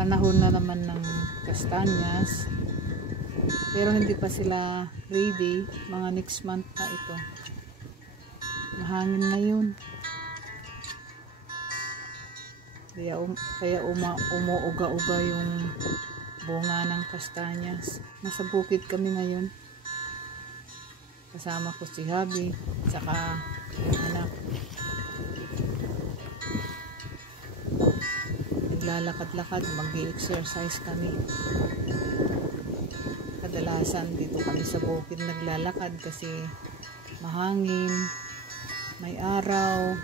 panahon na naman ng kastanyas, pero hindi pa sila ready. Mga next month pa ito. Mahangin ngayon, kaya umuuga-uga yung bunga ng kastanyas. Nasa bukid kami ngayon, kasama ko si Habi saka yung anak. Naglalakad-lakad, mag-exercise kami. Kadalasan dito kami sa bukid naglalakad kasi mahangin, may araw.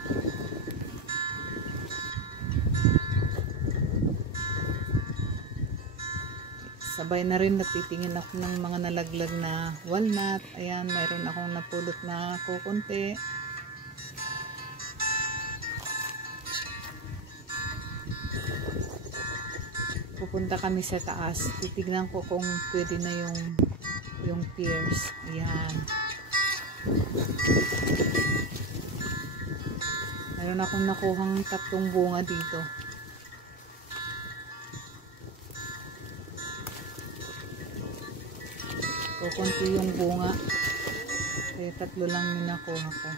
Sabay na rin natitingin ako ng mga nalaglag na walnut. Ayan, mayroon akong napulot na kukunti. Pupunta kami sa taas. Titignan ko kung pwede na yung pears. Ayan. Mayroon akong nakuhang 3 bunga dito. Kukunti yung bunga. Kaya 3 lang yung nakuha ko.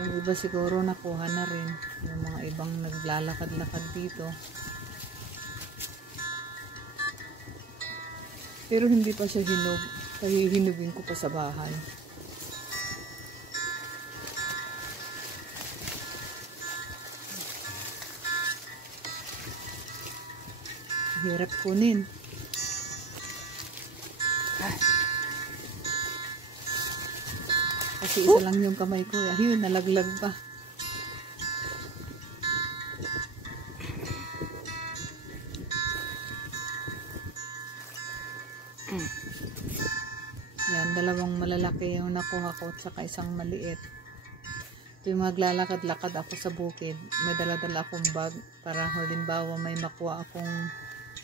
Yung iba siguro nakuha na rin. Yung mga ibang naglalakad-lakad dito. Pero hindi pa siya hinog. Kaya hinugin ko pa sa bahay. Hirap kunin. Kasi isa lang yung kamay ko. Ayun, nalaglag pa. Yan, 2 malalaki yung nakuha ko at saka isang maliit. Ito yung maglalakad-lakad ako sa bukid. May dala-dala akong bag para halimbawa may makuha akong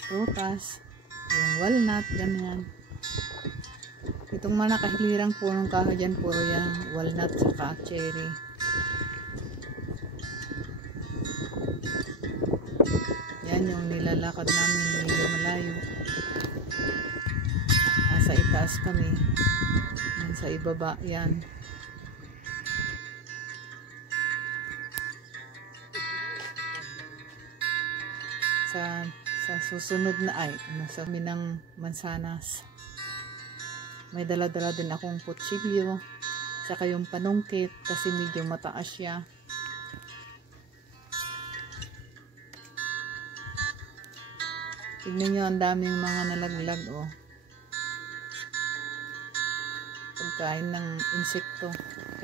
prutas, yung walnut, ganyan. Itong mga nakahilirang punong kahoy dyan, puro yung walnut saka cherry. Yan yung nilalakad namin, medyo malayo. Nasa itaas kami. Yan sa ibaba, yan. Sa susunod na ay nasa kami ng mansanas. May dala-dala din akong kutsilyo saka yung panungkit kasi medyo mataas siya. Tignan nyo, ang daming mga nalaglag, oh. Pagkain ng insekto,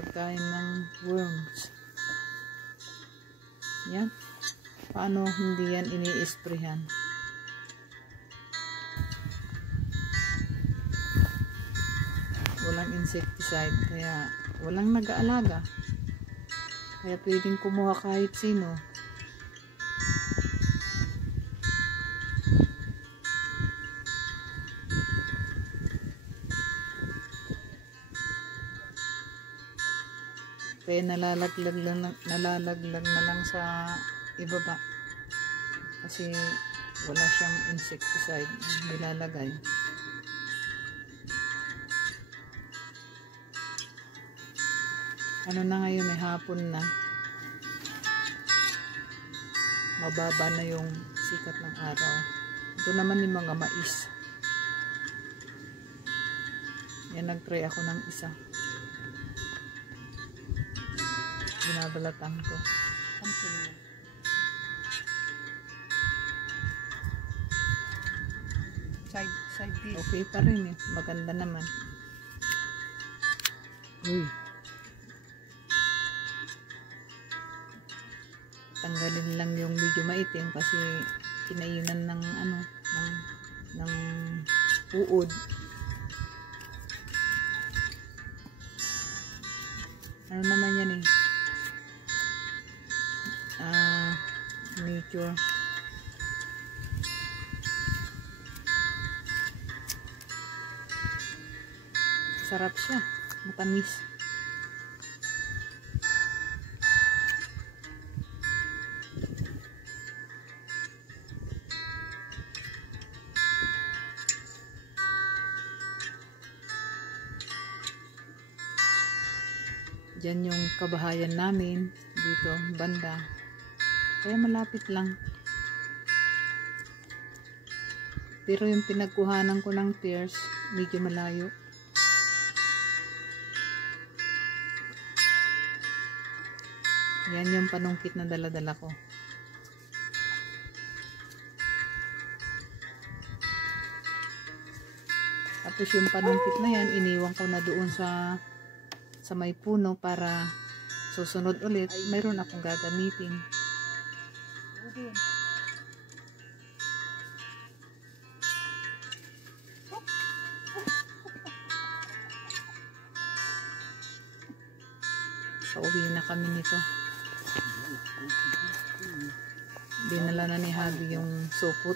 pagkain ng worms. Yan. Paano hindi yan ini-sprayhan? Walang insecticide, kaya walang nag-aalaga. Kaya pwedeng kumuha kahit sino. Kaya nalalaglag na lang sa ibaba. Kasi wala siyang insecticide nilalagay. Ano na ngayon, may hapon na. Mababa na yung sikat ng araw. Ito naman yung mga mais. Yan, nag-try ako ng isa. Binabalatan ko. Side dish. Okay pa rin eh. Maganda naman. Uy. Tanggalin lang yung medyo maitim kasi kinainan ng ng uod. Ano naman yan eh? Nature. Sarap siya. Matamis. Diyan yung kabahayan namin dito banda. Kaya malapit lang. Pero yung pinagkuhanan ko ng pears, medyo malayo. Yan yung panungkit na dala-dala ko. Tapos yung panungkit na yan, iniwan ko na doon sa may puno para susunod ulit, mayroon akong gagamitin. So, uwi na kami nito. Dinala na ni Habi yung supot.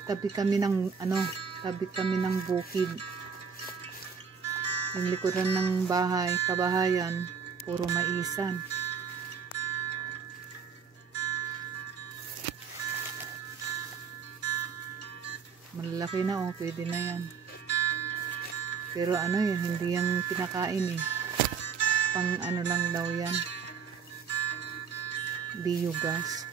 Tabi kami ng bukid. Yung likuran ng kabahayan, puro maisan. Malalaki na, pwede na yan. Pero hindi yung pinakain eh. Pang lang daw yan. Biogas.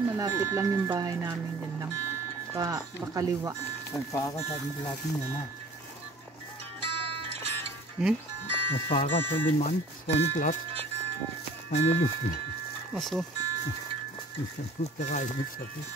Malapit lang yung bahay namin, din lang. Pakaliwa. Nagpaka sa ating lahat niya na. Nagpaka sa liman, one flat. Ano yun? Aso. Kakain sa atin.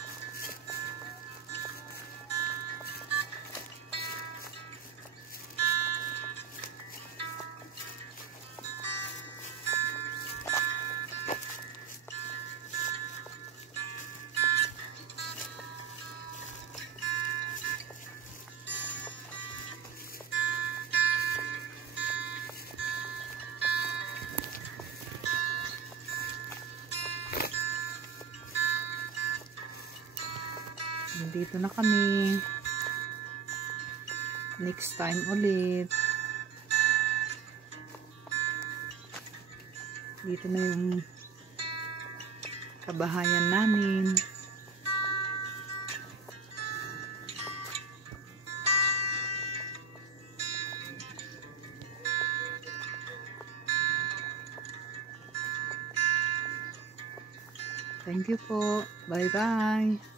Dito na kami. Next time ulit. Dito na yung kabahayan namin. Thank you po. Bye-bye.